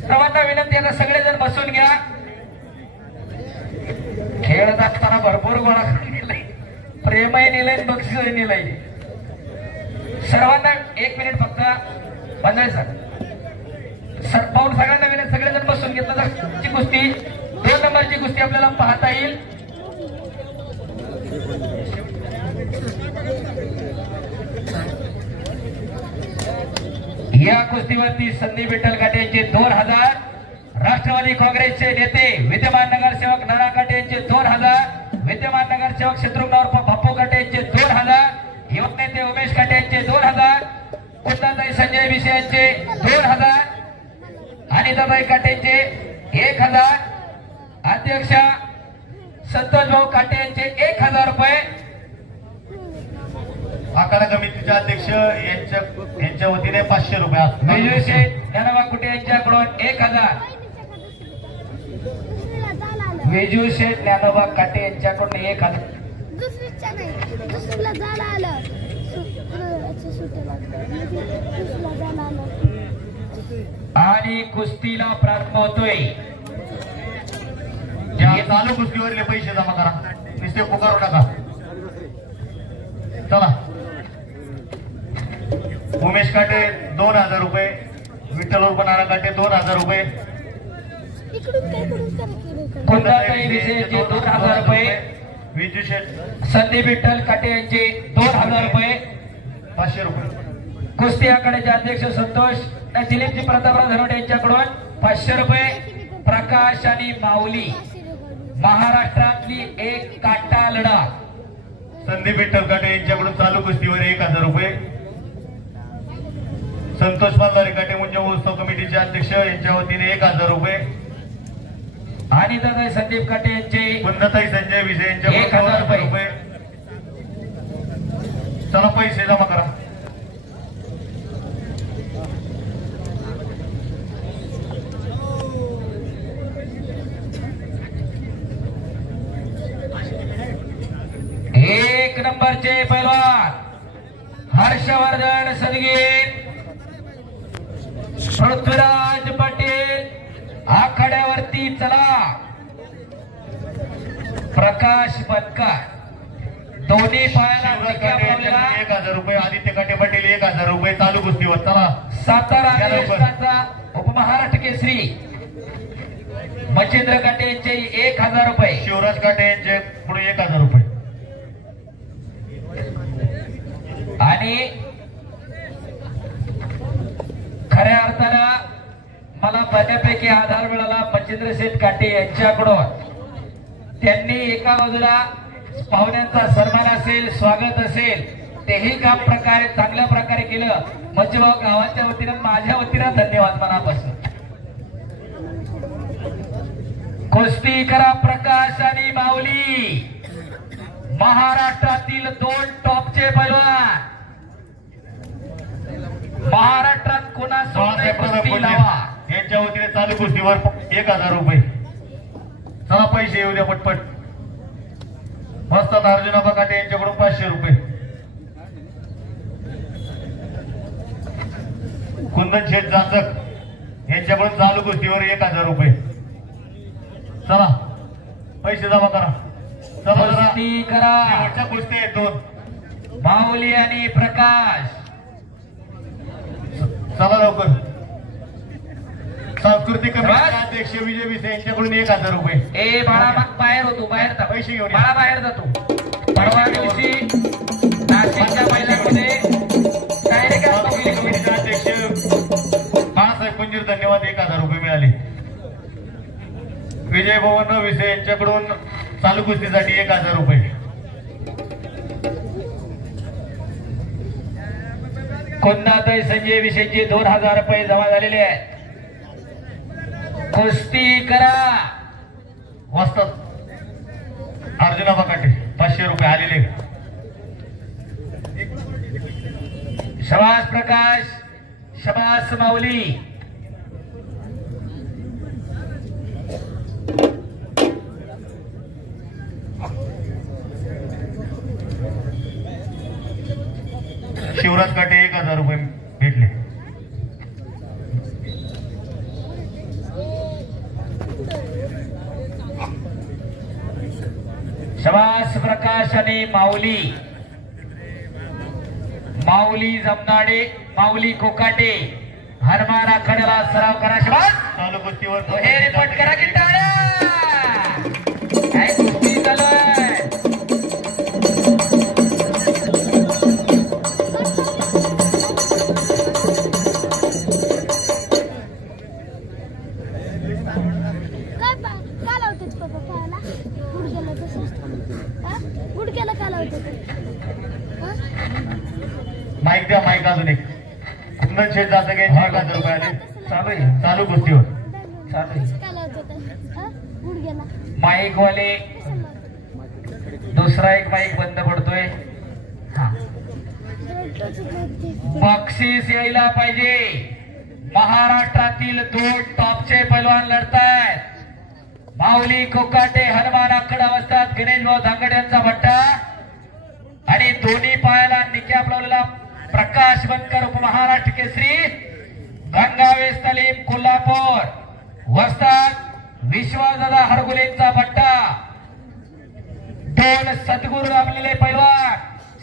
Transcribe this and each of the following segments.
सर्वांना विनंती आहे, सगळेजण बसून घ्या. खेळ असताना भरपूर गोळा केलाय, प्रेमही नेलंय, बक्षीसही नेलंय. सर्वांना 1 मिनिट फक्त बंदायचं सर. पाहून सगळ्यांना विनंती, सगळेजण बसून घेतलं तर कुस्ती 2 नंबरची कुस्ती आपल्याला पाहता येईल. या कुस्तीवरती संदीप विठ्ठल काटे यांचे 2000, राष्ट्रवादी काँग्रेसचे नेते विद्यमान नगरसेवक नाना काटे यांचे 2000, विद्यमान नगरसेवक शत्रुघ्न उर्फ बापू काटे यांचे 2000, युवक नेते उमेश काटे यांचे 2000, कुंदाताई संजय विषय यांचे 2000, अनिताताई काटे यांचे 1000, अध्यक्ष संतोष भाऊ काटे यांचे 1000 रुपये. आखाडा कमिटीचे अध्यक्ष यांच्या वतीने 500 रुपये. विजय शेठ ज्ञानोबा कुटे यांच्याकडून 1000, विजू शेठ ज्ञानोबा काटे यांच्याकडून 1000. आणि कुस्तीला प्रारंभ होतोय. चालू कुस्तीवरले पैसे जमा करा, नुसते पुकारू नका. चला, उमेश काटे 2000 रुपये, विठ्ठल उर्फ नाना काटे 2000 रुपये, कुंदाताई विषय यांचे 2000 रुपये, विजू शेठ संदीप विठ्ठल काटे यांचे 2000 रुपये, 500 रुपये. कुस्ती आखाड्याचे अध्यक्ष संतोष दिलीपजी प्रतापराव धनवडे यांच्याकडून 500 रुपये. प्रकाश आणि माऊली महाराष्ट्रातली एक काटा लढा, संदीप विठ्ठल काटे यांच्याकडून चालू कुस्तीवर 1000 रुपये. संतोष मालदारे काटे मुंजा उत्सव कमिटीचे अध्यक्ष यांच्या वतीने 1000 रुपये. आणि दादा संदीप काटे यांचे कुंदाताई संजय विजय यांच्या 1000 रुपये. चला, पैसे जमा करा. एक नंबरचे पैलवान हर्षवर्धन सदगीर, पृथ्वीराज पाटील आखाड्यावरती चला. प्रकाश बनकर दोन्ही पायाला 1000 रुपये. आदित्य काटे पाटील 1000 रुपये चालू कुस्तीवर. चला, सातारा देशपांडे उपमहाराष्ट्र केसरी मच्छिंद्र काटे यांचे 1000 रुपये. शिवराज काटे यांचे पुढे 1000 रुपये. आणि खऱ्या अर्थानं मला बऱ्यापैकी आधार मिळाला मच्छिंद्र शेठ काटे यांच्याकडून. त्यांनी एका बाजूला पाहुण्यांचा सन्मान असेल, स्वागत असेल, तेही काम चांगल्या प्रकारे केलं. मच्छभाऊ गावाच्या वतीनं माझ्या वतीनं धन्यवाद मनापासून. कुस्ती करा प्रकाश आणि माऊली, महाराष्ट्रातील 2 टॉपचे पैलवान. महाराष्ट्रात कोणासोबत कुस्ती लावा. यांच्या वतीने चालू कुस्तीवर 1000 रुपये. चला, पैसे येऊ द्या पटपट. मस्त अर्जुनाबा काटे यांच्याकडून 500 रुपये. कुंदन शेठ जाचक यांच्याकडून चालू कुस्तीवर 1000 रुपये. चला, पैसे जमा करा. कुस्ती करा. शेवटच्या कुस्ती आहेत 2. माऊली आणि प्रकाश. चला लवकर. सांस्कृतिक कमिटीचे अध्यक्ष विजय विसे यांच्याकडून 1000 रुपये. ए बाळा, बाहेर होतो, बाहेर जा. पैसे घेऊन बाळा बाहेर जातो. परवा दिवशी नाशिकच्या महिलांमध्ये कमिटीचे अध्यक्ष बाळासाहेब कुंजीर धन्यवाद. 1000 रुपये मिळाले. विजय भवन विसे यांच्याकडून चालू कुस्तीसाठी 1000 रुपये. कुंदाताई संजय विषयीचे 2000 रुपये जमा झालेले आहेत. कुस्ती करा. वाजतात अर्जुनाबा काटे 500 रुपये आलेले. शबास प्रकाश, शबास माऊली. शिवराज काटे 1000 रुपये भेटले. शबास प्रकाश आणि माऊली जमनाडे, माऊली कोकाटे हनुमान आखाड्याला सराव करा. शबास चालू कुस्तीवर दुहेरी पट करा की टाळ्या. काय कुस्ती चालू आहे. माईक द्या, माईक अजून एक. कुंदन शेठ जातं घ्यायचे 1000 रुपये आले. चालू कुस्तीवर माईक वाले दुसरा एक माईक बंद पडतोय. बक्षीस यायला पाहिजे. महाराष्ट्रातील 2 टॉपचे पैलवान लढतायत. माऊली कोकाटे हनुमान आखड अवस्थात गणेश भाऊ धांगड यांचा भट्टा आणि दोन्ही पायाला निकॅप लावलेला प्रकाश बनकर उपमहाराष्ट्र केसरी गंगावे सलीम कोल्हापूर वस्ताद विश्वासदादा हरगुलेंचा भट्टा. 2 सद्गुरू लाभलेले पैलवान.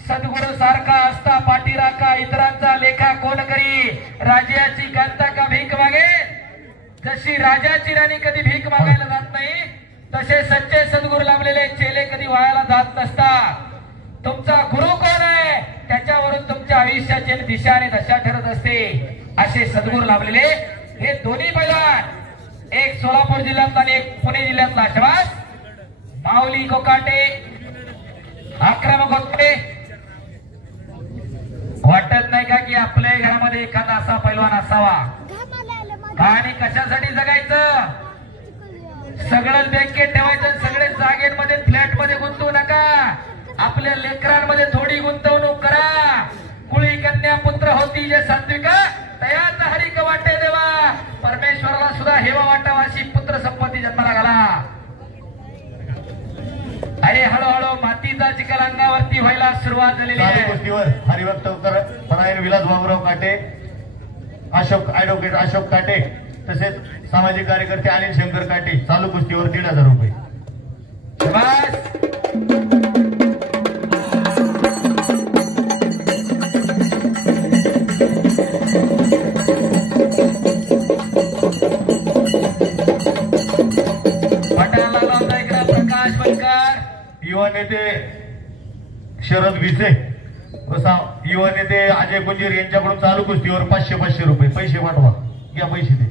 सद्गुरू सारखा असता पाठीराखा इतरांचा लेखा कोण करी. राजाची गंता का भीक मागे. जशी राजाची राणी कधी भीक मागायला जात नाही तसे सच्चे सद्गुरू लाभलेले चेले कधी वायाला जात नसतात. तुमचा गुरु कोण आहे त्याच्यावरून तुमच्या आयुष्याची दिशा आणि दशा ठरत असते. असे सद्गुरू लाभलेले हे दोन्ही पैलवान, एक सोलापूर जिल्ह्यातला आणि एक पुणे जिल्ह्यातला. शबास माऊली कोकाटे आक्रमक होते. वाटत नाही का की आपल्या घरामध्ये एखादा असा पैलवान असावा. आणि कशासाठी जगायचं. सगळं बँकेत ठेवायचं. सगळे जागेमध्ये फ्लॅटमध्ये गुंतवू नका. आपल्या लेकरांमध्ये थोडी गुंतवणूक करा. कुळी कन्या पुत्र होती जे सात्विका तयाचा हरिक वाटे देवा. परमेश्वराला सुद्धा हेवा वाटावा अशी पुत्र संपत्ती जन्माला घाला. अरे हळूहळू मातीचा चिखल अंगावरती व्हायला सुरुवात झालेली आहे. कुस्तीवर हरिभक्त परायण विलास बाबूराव काटे, ऍडव्होकेट अशोक काटे तसेच सामाजिक कार्यकर्ते अनिल शंकर काटे. चालू कुस्तीवर 1500 रुपये. प्रकाश बनकर युवा नेते शरद विसे युवा नेते अजय कुंजीर यांच्याकडून चालू कुस्तीवर 500 रुपये. पैसे पाठवा. घ्या पैसे ते.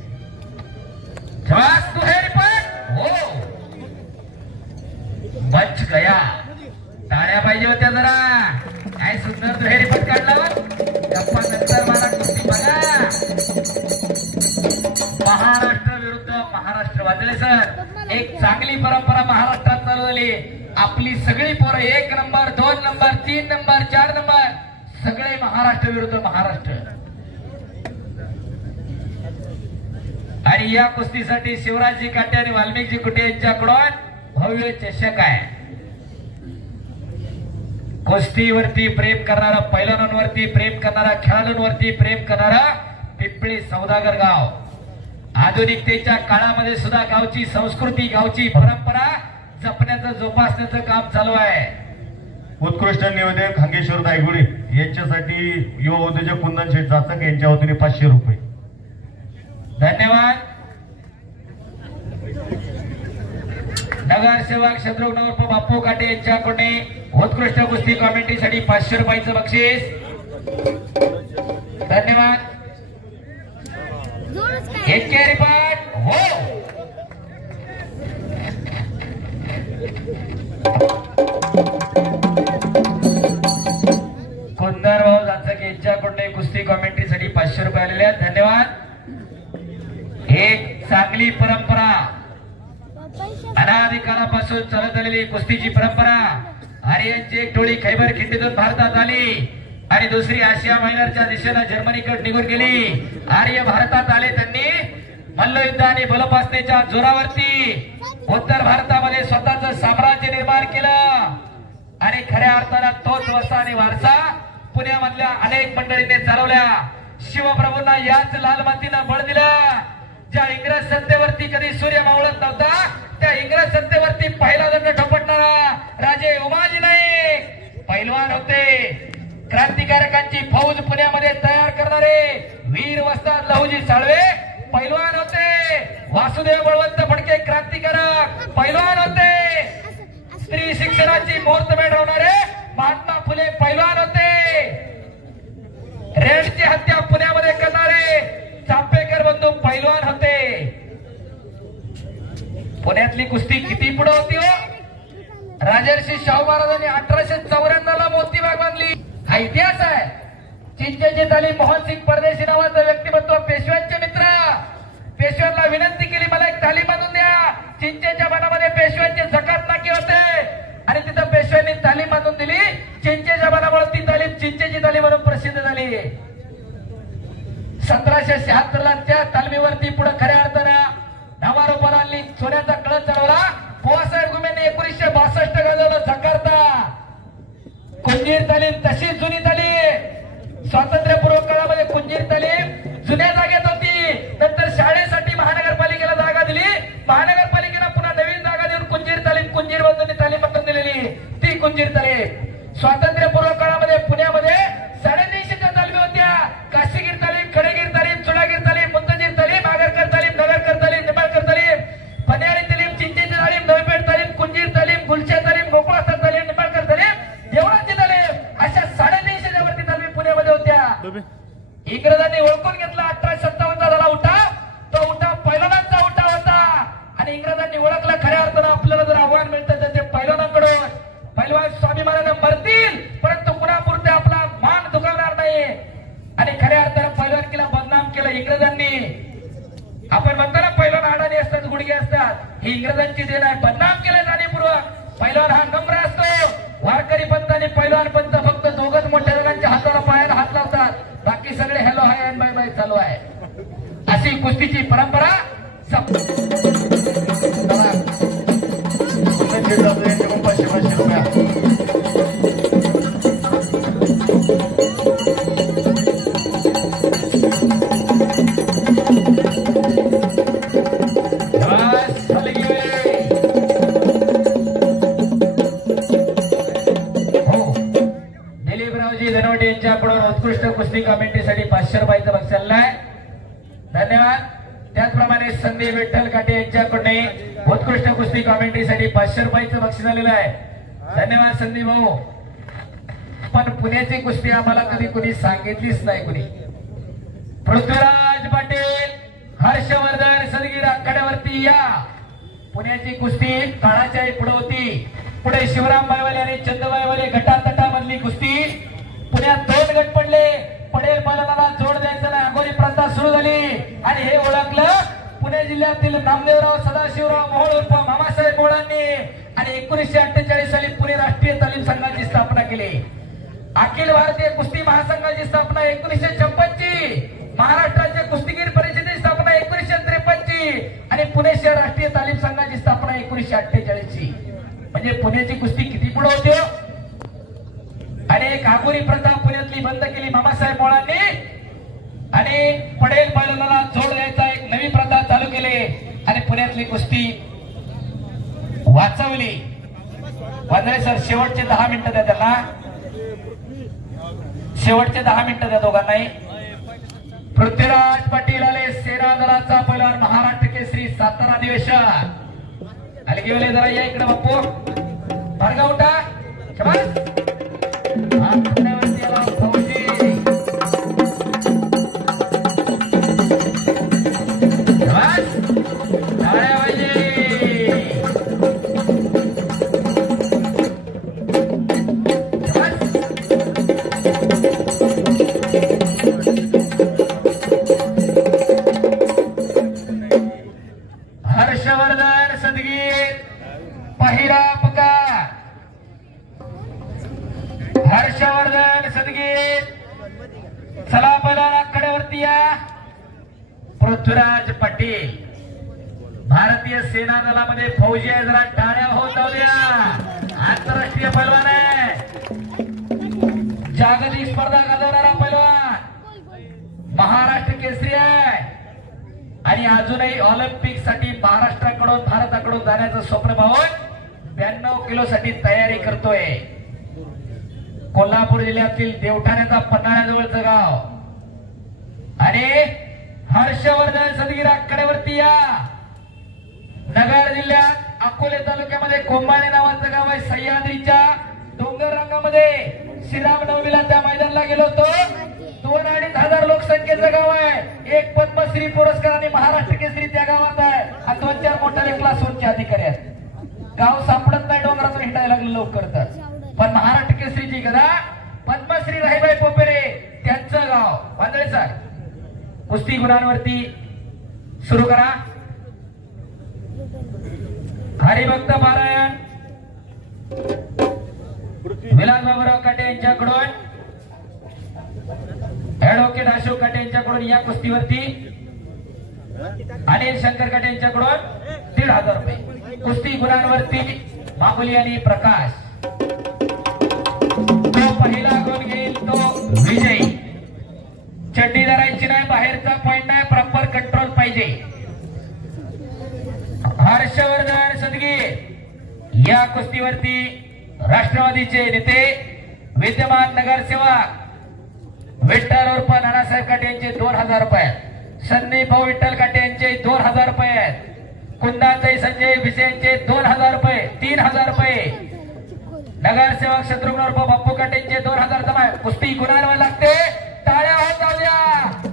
हो बच गया. टाळ्या पाहिजे होत्या जरा. काय सुंदर दुहेरी पट काढला. गप्पा नंतर मला कुस्ती बघा. महाराष्ट्र विरुद्ध महाराष्ट्र वाजले सर. एक चांगली परंपरा महाराष्ट्रात चालू झाली. आपली सगळी पोरं 1 नंबर 2 नंबर 3 नंबर 4 नंबर सगळे महाराष्ट्र विरुद्ध महाराष्ट्र. आणि या कुस्तीसाठी शिवराजजी काटे आणि वाल्मिकजी कुटे यांच्याकडून भव्य चषक आहे. कुस्तीवरती प्रेम करणारा, पैलवानांवरती प्रेम करणारा, खेळाडूंवरती प्रेम करणारा पिंपळी सौदागर गाव. आधुनिकतेच्या काळामध्ये सुद्धा गावची संस्कृती, गावची परंपरा जपण्याचं जोपासण्याचं काम चालू आहे. उत्कृष्ट निवेदक खांगेश्वर दायगुडे यांच्यासाठी युवा उद्योजक कुंदन शेठ जाचक यांच्या वतीने 500 रुपये. धन्यवाद. नगरसेवक शत्रुघ्न उर्फ बाप्पू काटे यांच्याकडून उत्कृष्ट कुस्ती कॉमेंट्रीसाठी 500 रुपयाचं बक्षीस. धन्यवाद. इतके रिपोर्ट हो. कुंदर भाऊ जाचक यांच्याकडून कुस्ती कॉमेंट्रीसाठी 500 रुपये आलेले आहेत. धन्यवाद. एक चांगली परंपरा, अनादी काळापासून चालत आलेली कुस्तीची परंपरा. आर्यांची एक टोळी खैबर खिंडीतून भारतात आली आणि दुसरी आशिया मायनरच्या दिशेला जर्मनीकडे निघून गेली. आर्य भारतात आले. त्यांनी मल्लयुद्ध आणि बलपासनेच्या जोरावरती उत्तर भारतामध्ये स्वतःचं साम्राज्य निर्माण केलं आणि खऱ्या अर्थानं तोच वसा आणि वारसा पुण्यामधल्या अनेक मंडळींनी चालवल्या. शिवप्रभूंना याच लाल मातीनं बळ दिलं. ज्या इंग्रज सत्तेवरती कधी सूर्य मावळत नव्हता त्या इंग्रज सत्तेवरती पहिला दंड ठोपटणारा राजे उमाजी नाईक पैलवान होते. क्रांतिकारकांची फौज पुण्यामध्ये तयार करणारे वीर वस्ताद लहुजी साळवे पैलवान होते. वासुदेव बळवंत फडके क्रांतिकारक पैलवान होते. स्त्री शिक्षणाची मुहूर्तमेढ होणारे महात्मा फुले पैलवान होते. रेडची हत्या पुण्यामध्ये करणारे चापेकर बंधू पैलवान होते. पुण्यातली कुस्ती किती पुढे होती हो. राजर्षी शाहू महाराजांनी 1894 ला मोतीबाग बांधली. हा इतिहास आहे. चिंचेची तालीम मोहनसिंग परदेशी नावाचं व्यक्तिमत्व पेशव्यांचे मित्र पेशव्यांना विनंती केली मला एक तालीम बांधून द्या. चिंचेच्या बनामध्ये पेशव्यांचे झकात नाके होते आणि तिथं पेशव्यांनी तालीम बांधून दिली. चिंचेच्या बनामुळे ती तालीम चिंचेची तालीम म्हणून प्रसिद्ध झाली. 1776 ला त्या तालमीवरती पुढे खऱ्या अर्थानं नावारूपाला सोन्याचा कळस चढवला. पोवासाहेब गुमेंनी 1962 गाजवलं झकारता. कुंजीर तालीम तशी जुनी तालीम स्वातंत्र्यपूर्व काळामध्ये कुंजीर तालीम जुन्या जागेत होती. नंतर शाळेसाठी महानगरपालिकेला जागा दिली. महानगरपालिकेला पुन्हा नवीन जागा देऊन कुंजीर बंधूंनी तालीम बंधून दिलेली ती कुंजीर तालीम. स्वातंत्र्यपूर्व काळामध्ये पुण्यामध्ये 350 तालमी होत्या. काशीगीर तालीम, खडेगीर तालीम, चुडागीर तालीम, मुंतजीर तालीम, आगरकर तालीम, नगरकर तालीम, निंबाळकर तालीम, पन्याळी तालीम, चिंचेची तालीम, नवीपेठ तालीम, कुंजीर तालीम, गुलशे तालीम, गोकुळास्था तालीम, निंबाळकर तालीम, देवळांची तालीम अशा 350 वरती तालमी पुण्यामध्ये होत्या. इंग्रजांनी ओळखून घेतला. 1857 झाला उठाव. तो उठाव पैलवानांचा उठाव होता आणि इंग्रजांनी ओळखला खऱ्या अर्थानं आपल्याला जर आव्हान मिळतं तर ते पैलवानांकडून. पैलवान स्वाभिमानानं मरतील परंतु कुणापुरते आपला मान दुखावणार नाही आणि खऱ्या अर्थानं पैलवानकीला बदनाम केलं इंग्रजांनी. आपण म्हणतो ना पैलवान अडाणी असतात, गुडघे असतात. ही इंग्रजांची देण आहे. बदनाम केलं जाणीवपूर्वक. पैलवान हा नम्र असतो. वारकरी पंथ आणि पैलवान पंथ फक्त दोघच मोठ्या जणांच्या हाताला पायाला हात लावतात. बाकी सगळे hello hi and bye bye चालू आहे. अशी कुस्तीची परंपरा धनवटे यांच्याकडून उत्कृष्ट कुस्ती कमेंट्रीसाठी 500 रुपयाचं बक्षीस आहे. धन्यवाद. त्याचप्रमाणे संदीप विठ्ठल काटे यांच्याकडून उत्कृष्ट कुस्ती कमेंट्रीसाठी 500 रुपयाचं बक्षीस आलेलं आहे. धन्यवाद संदीप भाऊ. पण पुण्याची कुस्ती आम्हाला कधी कुणी सांगितलीच नाही. कुणी पृथ्वीराज पाटील, हर्षवर्धन सदगीर आखाड्यावरती या. पुण्याची कुस्ती काळाच्या पुढे होती. पुढे शिवराम बायवाले आणि चंदबाईवाले गटातटामधली कुस्ती. पुण्यात 2 गट पडले. पडेल पालनाला जोड द्यायचा नाही अघोरी प्रथा सुरू झाली आणि हे ओळखलं पुणे जिल्ह्यातील नामदेवराव सदाशिवराव मोहोळ उर्फ मामासाहेब मोहोळांनी आणि 1948 साली पुणे राष्ट्रीय तालीम संघाची स्थापना केली. अखिल भारतीय कुस्ती महासंघाची स्थापना 1956 ची. महाराष्ट्राच्या कुस्तीगीर परिषदेची स्थापना 1953 ची आणि पुणे शहर राष्ट्रीय तालीम संघाची स्थापना 1948 ची. म्हणजे पुण्याची कुस्ती किती पुढे होती. आणि एक आगोरी प्रथा पुण्यातली बंद केली मामासाहेब मोहोळांनी आणि पडेल पैलवानाला जोड द्यायचा एक नवी प्रथा चालू केली आणि पुण्यातली कुस्ती वाचवली. वांद्रे सर शेवटचे 10 मिनिटं द्या त्यांना. शेवटचे 10 मिनिटं द्या दोघांनाही. पृथ्वीराज पाटील आले. सेना दलाचा पैलवान, महाराष्ट्र केसरी, सातारा अधिवेशन. अलगीवाले जरा या इकडे बाप्पू. भार्गव उठा. हर्षवर्धन सदगीर पहिरा पकार. हर्षवर्धन सदगीर चला पैलवान आखाड्यावरती या. पृथ्वीराज पाटील भारतीय सेना दलामध्ये फौजी आहे. जरा टाळ्या होत जाऊ द्या. आंतरराष्ट्रीय पैलवान आहे. जागतिक स्पर्धा गाजवणारा पैलवान, महाराष्ट्र केसरी आहे आणि अजूनही ऑलिम्पिक साठी महाराष्ट्राकडून भारताकडून जाण्याचं स्वप्न पाहून 92 किलो साठी तयारी करतोय. कोल्हापूर जिल्ह्यातील देवठाण्याचा पन्हाळ्याजवळचं गाव आणि हर्षवर्धन सदगीर आकड्यावरती या. नगर जिल्ह्यात अकोले तालुक्यामध्ये कोंबाणे नावाचं गाव आहे. सह्याद्रीच्या डोंगर रंगामध्ये श्रीरामनवमीला त्या मैदानाला गेलो होतो. 2,500 लोकसंख्येचं गाव आहे. एक पद्मश्री पुरस्कार आणि महाराष्ट्र केसरी त्या गावात आहे. हा 2-4 मोठे क्लास 1चे अधिकारी आहेत. गाव सापडत नाही डोंगरातून हिंडायला लागलं लवकर तर. पण महाराष्ट्र केसरीची गदा पद्मश्री राहीबाई पोपेरे त्यांचं गाव. वांदळे सर कुस्ती गुणांवरती सुरू करा. हरिभक्त पारायण विलास बाबूराव काटे यांच्याकडून, ऍडव्होकेट अशोक काटे यांच्याकडून या कुस्तीवरती अनिल शंकर काटे यांच्याकडून 1,500 रुपये. कुस्ती गुणांवरती मामुली आणि प्रकाश. तो पहिला गुण घेईल तो विजयी. चड्डी धरायची नाही, बाहेरचा पॉइंट नाही, प्रॉपर कंट्रोल पाहिजे. हर्षवर्धन सदगीर या कुस्तीवरती राष्ट्रवादीचे नेते, विद्यमान नगरसेवक विठ्ठल उर्फ नानासाहेब काटे यांचे 2,000 रुपये. संदीप भाऊ विठ्ठल काटे यांचे 2,000 रुपये. कुंदाताई संजय भिसे यांचे 2,000 रुपये. 3,000 रुपये. नगरसेवक शत्रुघ्न उर्फ बाप्पू काटे यांचे 2,000 जमा. कुस्ती गुणांवर लागते. टाळ्या होत जाऊया.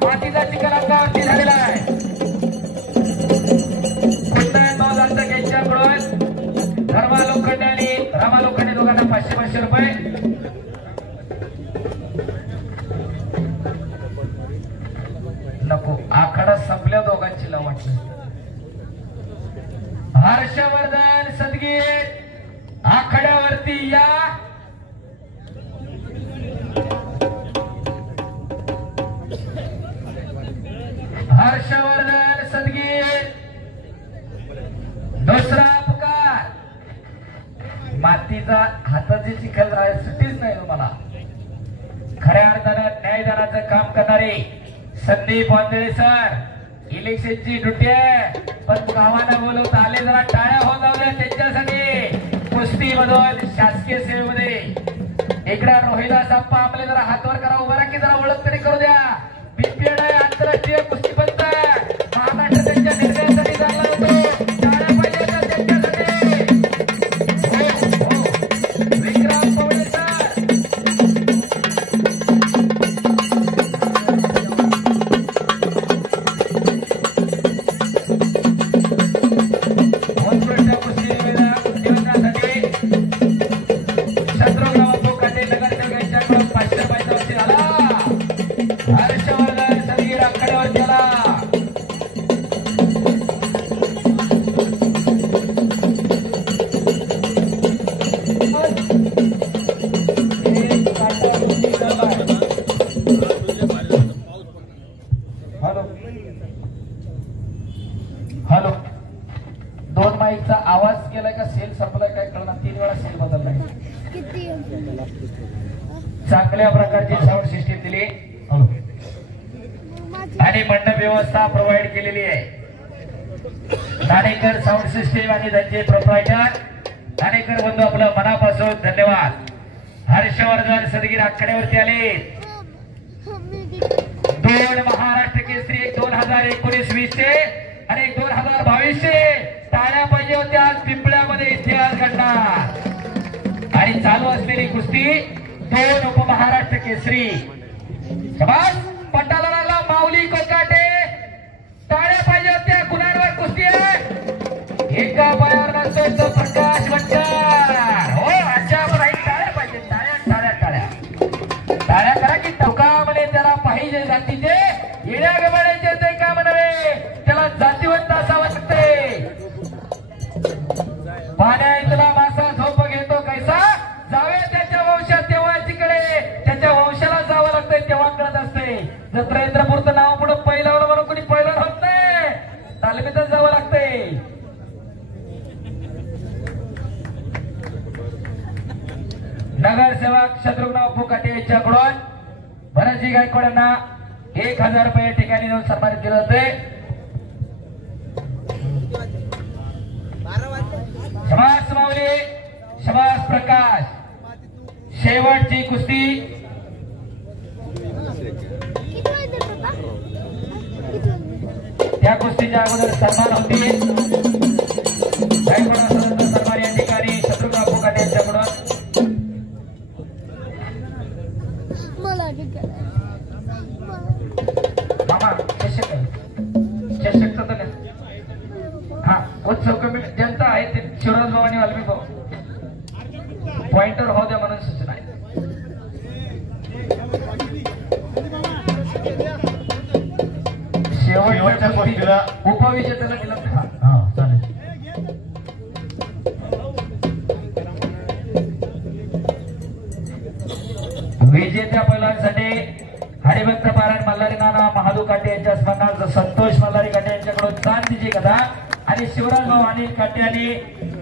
मातीचा चिखल अंगावरती झालेला आहे. कुंदन 2,000 यांच्याकडून धर्मा लोखंडे आणि रामा लोखंडे दोघांना 500-500 रुपये. नको आखाडा संपल्या दोघांची लाव वाटली. हर्षवर्धन सदगीर आखाड्यावरती या. हर्षवर्धन सदगीर दुसरा पुकार. मातीचा हाताची चिखल सुट्टीच नाही तुम्हाला. खऱ्या अर्थानं न्यायदानाचं काम करणारे संदीप वांदळे सर, इलेक्शनची ड्युटी आहे पण गावाला बोलवत आले. जरा टाळ्या होत जाऊया त्यांच्यासाठी. कुस्ती मधून शासकीय सेवेमध्ये इकडे रोहिदास आप्पा आपले जरा हातवर करा. उभा राखी जरा ओळख तरी करू द्या. बीपीएड आहे, आंतरराष्ट्रीय कुस्ती पंच महाराष्ट्र त्यांच्या निर्णयासाठी चालला होतो. टाळ्या पाहिजे त्यांच्यासाठी. विक्रम पवळे सर, उत्कृष्ट कुस्ती निवेदनासाठी शत्रुघ्न बापू काटे नगरसेवक यांच्याकडून 500 रुपयाचा झाला. हर्षवर्धन सदगीर आखाड्यावर गेला. हॅलो हॅलो 2 माईकचा आवाज केलाय का सेल संपलाय काय कळणार. 3 वेळा सेल बदललाय. चांगल्या प्रकारची साऊंड सिस्टीम दिली आणि मंडप व्यवस्था प्रोव्हाइड केलेली आहे. नाणेकर साऊंड सिस्टीम आणि त्यांचे प्रोप्रायटर नाणेकर बंधू आपलं मनापासून धन्यवाद. हर्षवर्धन सदगीर आखाड्यावरती आले. 2 महाराष्ट्र केसरी, 2019-20 आणि 2022 टाळ्या पाहिजे होत्या. पिंपळ्यामध्ये इतिहास घडणार आणि चालू असलेली कुस्ती 2 उपमहाराष्ट्र केसरी. शाबास. पटाला लागला माऊली कोकाटे. टाळ्या पाहिजे होत्या. कुणावर कुस्ती आहे. एका पायावर नसतोय तो प्रकाश वंचार. हो अशावर टाळ्या पाहिजे. टाळ्या टाळ्या टाळ्या टाळ्या करा की टोका म्हणे त्याला पाहिजे जातीचे. येण्या गमाड्याचे ते काम नव्हे, त्याला जातीवंत असावं लागते. पाण्या इथला मासा झोप घेतो कैसा. जावे त्याच्या वंशात तेव्हा तिकडे त्याच्या वंशाला जावं लागतंय तेव्हा कळत असते. जत्रेंद्रपूरचं नाव पुढे पहिल्यावर म्हणून कोणी पहिलं होत नाही. तालमीतच जावं लागतंय. नगरसेवक सेवक शत्रुघ्न बापू काटे यांच्याकडून भरतजी गायकवाड यांना 1000 रुपये या ठिकाणी देऊन सन्मानित केलं जाते. शबास माऊली, शबास प्रकाश. शेवटची कुस्ती त्या कुस्तीच्या अगोदर सन्मान होतील. गायकवाड सन्मान या ठिकाणी शत्रुघ्न बापू काटे यांच्याकडून. मामा चषक तर हा उत्सव कमिटी ज्यांचा आहे ते शिवराज भाऊ आणि वाल्मिक भाऊ पॉइंटर होऊ द्या म्हणून सूचना आहे. शेवटच्या कुस्तीला उपविजेत्याला दिलं. हा चालेल. विजेत्या पैलवानांसाठी हरिभक्त पारायण मल्हारी नाना महादू काटे यांच्या स्मरणार्थ संतोष मल्हारी काटे यांच्याकडून चांदीची गदा आणि शिवराज भाऊ अनिल काटे यांनी